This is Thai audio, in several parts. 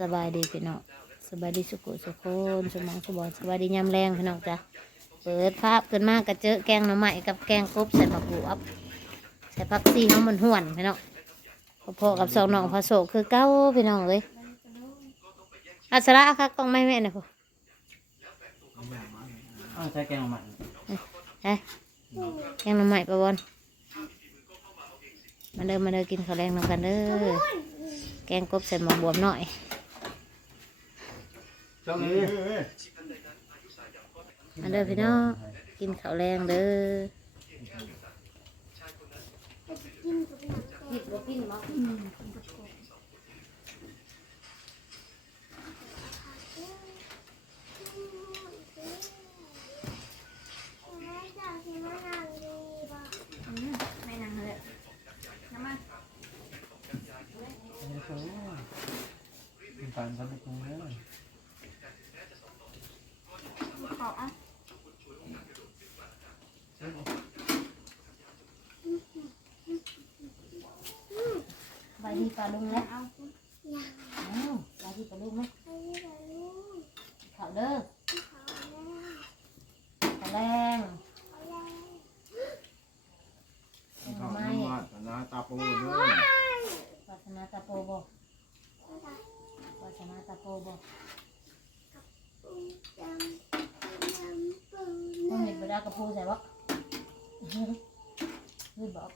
สบายดีพี่น้องสบายดีสุขุสุขคนสมองสมบอนสบายดียามแรงพี่น้องจ้ะเปิดภาพขึ้นมากกระเจอแกงหน่อไม้กับแกงกบใส่ผักบวบใส่ผักซีน้ำมันห่วนพี่น้องพอๆกับสองน้องพอโศกคือเก้าพี่น้องเลยอัศระค่ะกล้องไม่แม่นะพ่ออ้าวใช้แกงมาเฮ้แกงหน่อไม้ปะบอลมาเด้อมาเด้อกินข้าวแรงนำกันเด้อแกงกบใส่หมกบวบหน่อย ช่วงนี้มาเด้อพี่น้องกินข้าวแรงเด้อกินบ่กินบ่ไม่นางเลยน้ำมัน นี่คือมันการทำให้ตรงนี้ ขออะ ใบดีปลาลุงแล้วเอาอ้าวใบดีปลาลุงไหมข้าวเด้อข้าวแรงเขาไม่วาดนะตาโปด้วยวาสนาตาโปบ่วาสนาตาโปบ่ต้องเห็นเวลากระปูใส่บ่ไม่บอก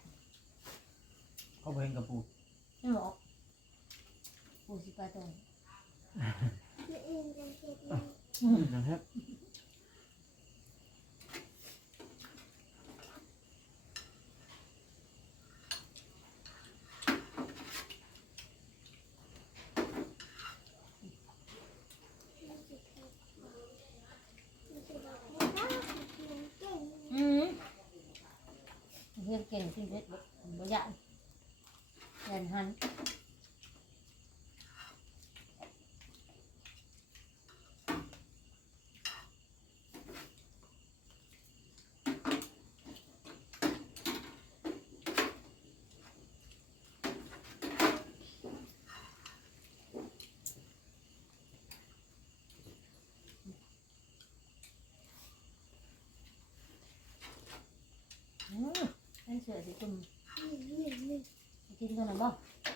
เขาเห็นกับปู ไม่บอกปูสิปลาตรงนะครับอืมเรียนเก่งที่เด็ดบ่บ่ยานแท นหันอืมนั่นเสือสิจุ่ม กินกันนะบ่ยังโจ้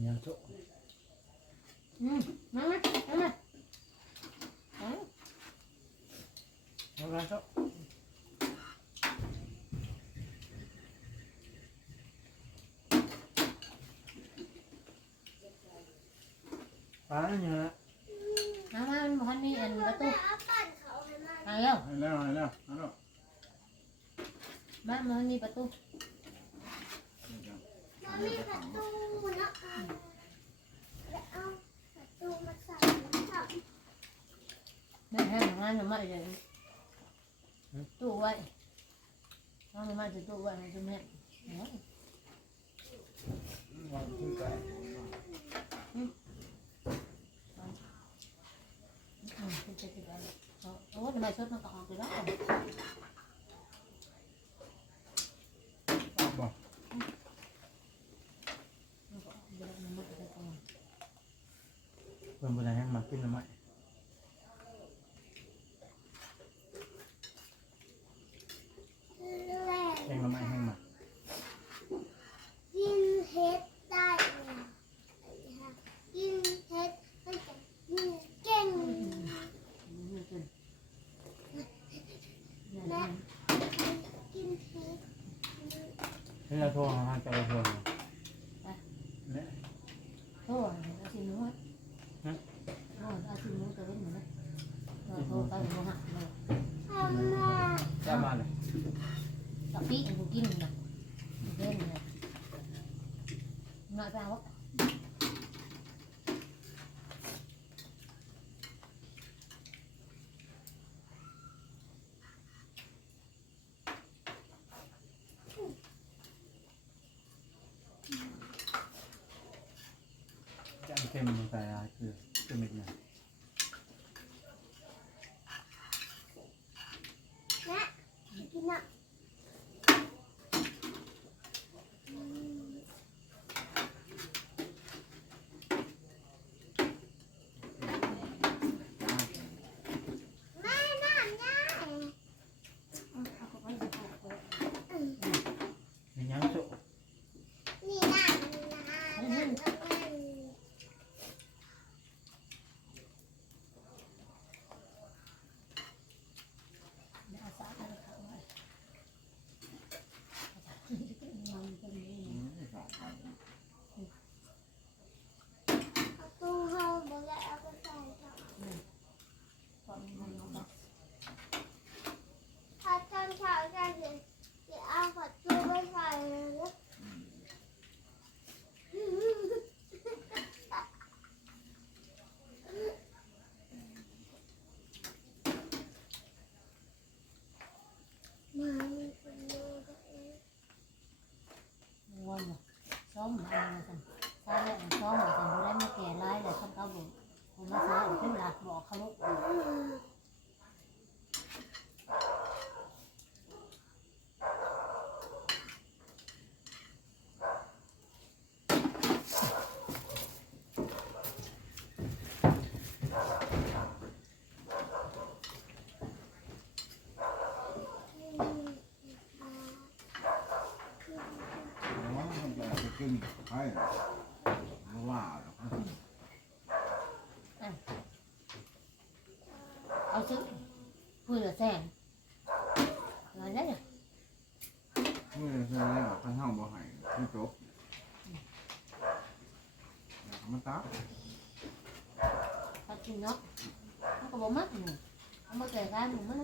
อืมมามามามาเอายังไงโจ้ป้าเนี่ยฮะมามามันบ่ทัน มีอันประตูมาแล้วให้แล้วให้แล้วให้แล้วบ้านมันมีประตูแม่ให้งานหนูมาเลยตู้ไว้เอาหนูมาจะตู้ไว้ให้จุ่มแม่เอาอืมเป็นเจ็ดสิบแล้วเอาโอ้ทำไมชุดมันก็ออกไปแล้ว บอก มันก็ออกไปแล้วมันมุดไปตรงนั้น เพิ่มไปไหนให้มากินหรือไม่แกงละไม่ให้มากินเห็ดได้เนี่ยกินเห็ดมันจะกินเก่งนี่เป็นแม่กินเห็ดให้เราโทรหาเจ้าโทรเนี่ คือมันจะเล่นเหมือนกันเราโทรไปมันก็หักเลยจะมาเลยตะปี้กูกินนะเล่นเลยน่าจะว่า kem và từ từ mệt này เป็นใครไม่ว่าหรอกนะเอาซื้อพูดละแสนเงินนั่นน่ะเมื่อเช้าแล้วข้างห้องบ่ให้ที่จบมันตาปัดกินเนาะมันก็บ่มักหนูเอามาแต่กันหนูมัน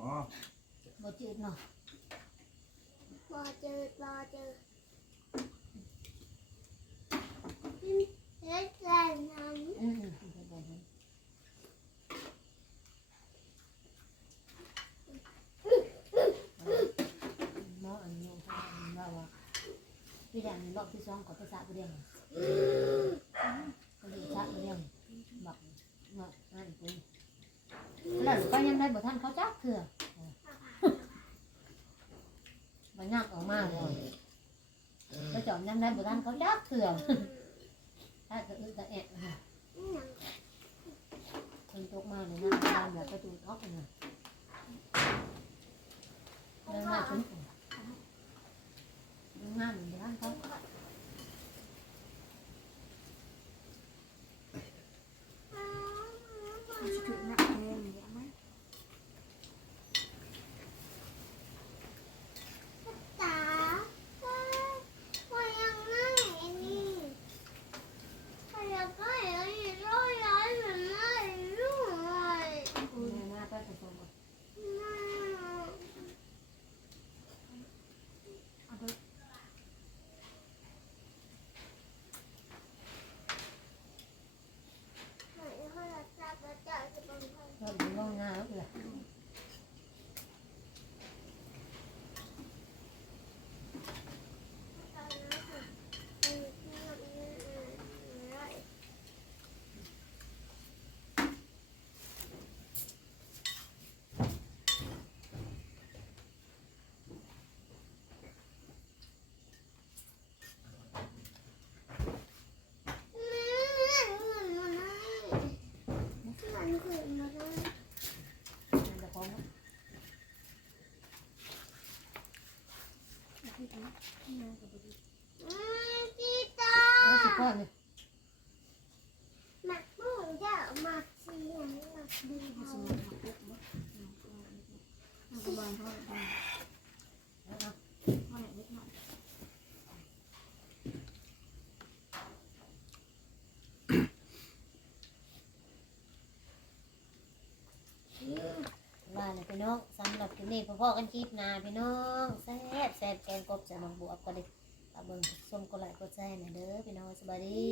บอบ่จืดเนาะบอเจอบอเจอเล็กแรงน้องออันนี้ว่าว่าพี่แดงนี่รอบที่สองก็ไปสระบ่ได้ำ ก็จอมน้ำได้บุทันเขาจักเถื่อนถ้าจะอึดจะแอะนะคนตกมาเลยนะตามแบบกระตูนออกเลยนะเดินมาถึงเดินมาเหมือนกันเขา มันจะถึงหนักแน่เลยไหมตาว่ายังไงนี่พยาก็เห็นร้อยร้อยเหมือนไม่รู้เลย แม่หน้าไปผสมกัน เราดูว่างหน้าแล้วเลย มันคือมัน เดี๋ยวผม จีตา เอาสิก้อนเลย หมักบุ้งจะหมักเสียงหมักดีเขา ว่าเลยพี่น้องสำหรับคลิปนี้พ่อๆกันคลิปหนาพี่น้องแซ่บแซ่บแกงกบใส่หมักบวบก็ได้ตาเบิ่งส้มก็ไหลก็แซ่บนะเด้อพี่น้องสบายดี